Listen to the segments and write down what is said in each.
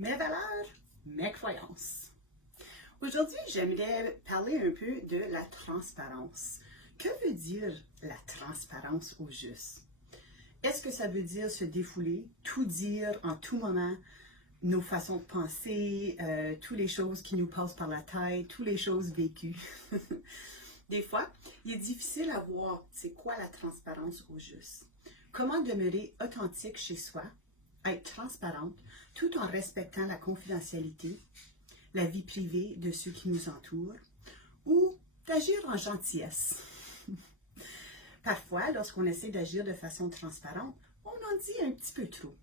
Mes valeurs, mes croyances. Aujourd'hui, j'aimerais parler un peu de la transparence. Que veut dire la transparence au juste? Est-ce que ça veut dire se défouler, tout dire en tout moment, nos façons de penser, toutes les choses qui nous passent par la tête, toutes les choses vécues? Des fois, il est difficile à voir c'est quoi la transparence au juste. Comment demeurer authentique chez soi, être transparente, tout en respectant la confidentialité, la vie privée de ceux qui nous entourent, ou d'agir en gentillesse. Parfois, lorsqu'on essaie d'agir de façon transparente, on en dit un petit peu trop.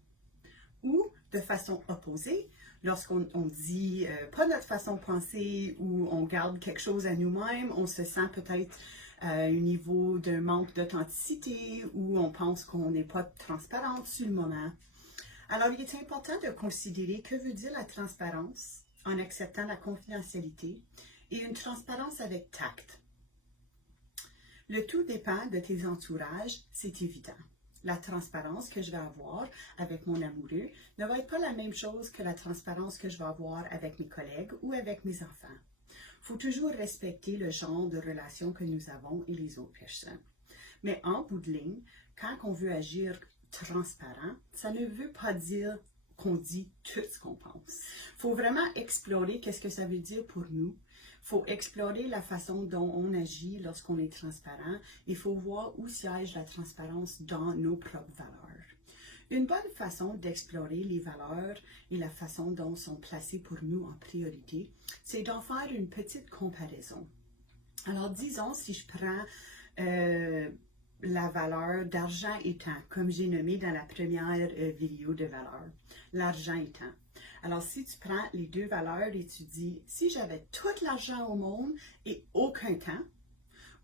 Ou de façon opposée, lorsqu'on dit pas notre façon de penser ou on garde quelque chose à nous-mêmes, on se sent peut-être à un niveau d'un manque d'authenticité ou on pense qu'on n'est pas transparente sur le moment. Alors, il est important de considérer que veut dire la transparence en acceptant la confidentialité et une transparence avec tact. Le tout dépend de tes entourages, c'est évident. La transparence que je vais avoir avec mon amoureux ne va être pas la même chose que la transparence que je vais avoir avec mes collègues ou avec mes enfants. Il faut toujours respecter le genre de relation que nous avons et les autres personnes. Mais en bout de ligne, quand on veut agir transparent, ça ne veut pas dire qu'on dit tout ce qu'on pense. Il faut vraiment explorer qu'est-ce que ça veut dire pour nous. Il faut explorer la façon dont on agit lorsqu'on est transparent. Il faut voir où siège la transparence dans nos propres valeurs. Une bonne façon d'explorer les valeurs et la façon dont sont placées pour nous en priorité, c'est d'en faire une petite comparaison. Alors, disons, si je prends la valeur d'argent et temps, comme j'ai nommé dans la première vidéo de valeur, l'argent et temps. Alors, si tu prends les deux valeurs et tu dis, si j'avais tout l'argent au monde et aucun temps,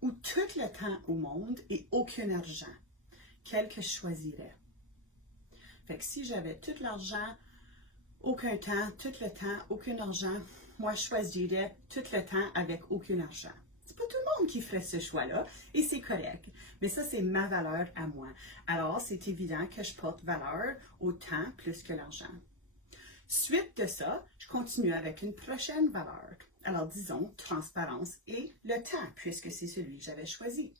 ou tout le temps au monde et aucun argent, quel que je choisirais? Fait que si j'avais tout l'argent, aucun temps, tout le temps, aucun argent, moi je choisirais tout le temps avec aucun argent. C'est pas tout le monde qui ferait ce choix-là et c'est correct. Mais ça, c'est ma valeur à moi. Alors, c'est évident que je porte valeur au temps plus que l'argent. Suite de ça, je continue avec une prochaine valeur. Alors, disons transparence et le temps, puisque c'est celui que j'avais choisi.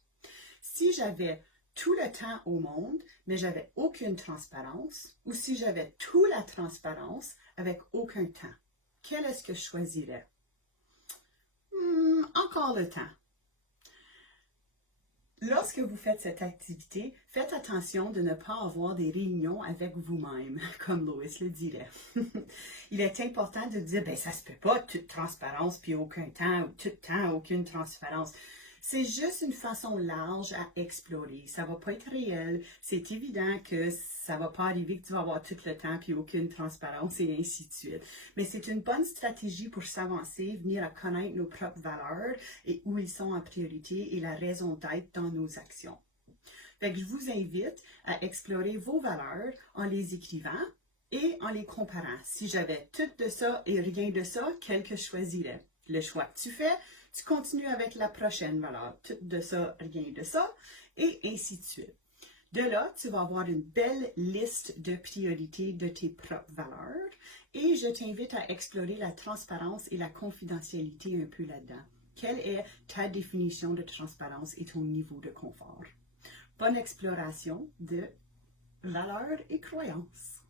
Si j'avais tout le temps au monde, mais j'avais aucune transparence, ou si j'avais toute la transparence avec aucun temps, quel est-ce que je choisirais? Encore le temps. Lorsque vous faites cette activité, faites attention de ne pas avoir des réunions avec vous-même, comme Lois le dirait. Il est important de dire, ben ça se peut pas, toute transparence puis aucun temps, ou tout temps, aucune transparence. C'est juste une façon large à explorer. Ça va pas être réel. C'est évident que ça va pas arriver que tu vas avoir tout le temps puis aucune transparence et ainsi de suite. Mais c'est une bonne stratégie pour s'avancer, venir à connaître nos propres valeurs et où ils sont en priorité et la raison d'être dans nos actions. Fait que je vous invite à explorer vos valeurs en les écrivant et en les comparant. Si j'avais tout de ça et rien de ça, quel que je choisirais? Le choix que tu fais, tu continues avec la prochaine valeur. Tout de ça, rien de ça, et ainsi de suite. De là, tu vas avoir une belle liste de priorités de tes propres valeurs et je t'invite à explorer la transparence et la confidentialité un peu là-dedans. Quelle est ta définition de transparence et ton niveau de confort? Bonne exploration de valeurs et croyances.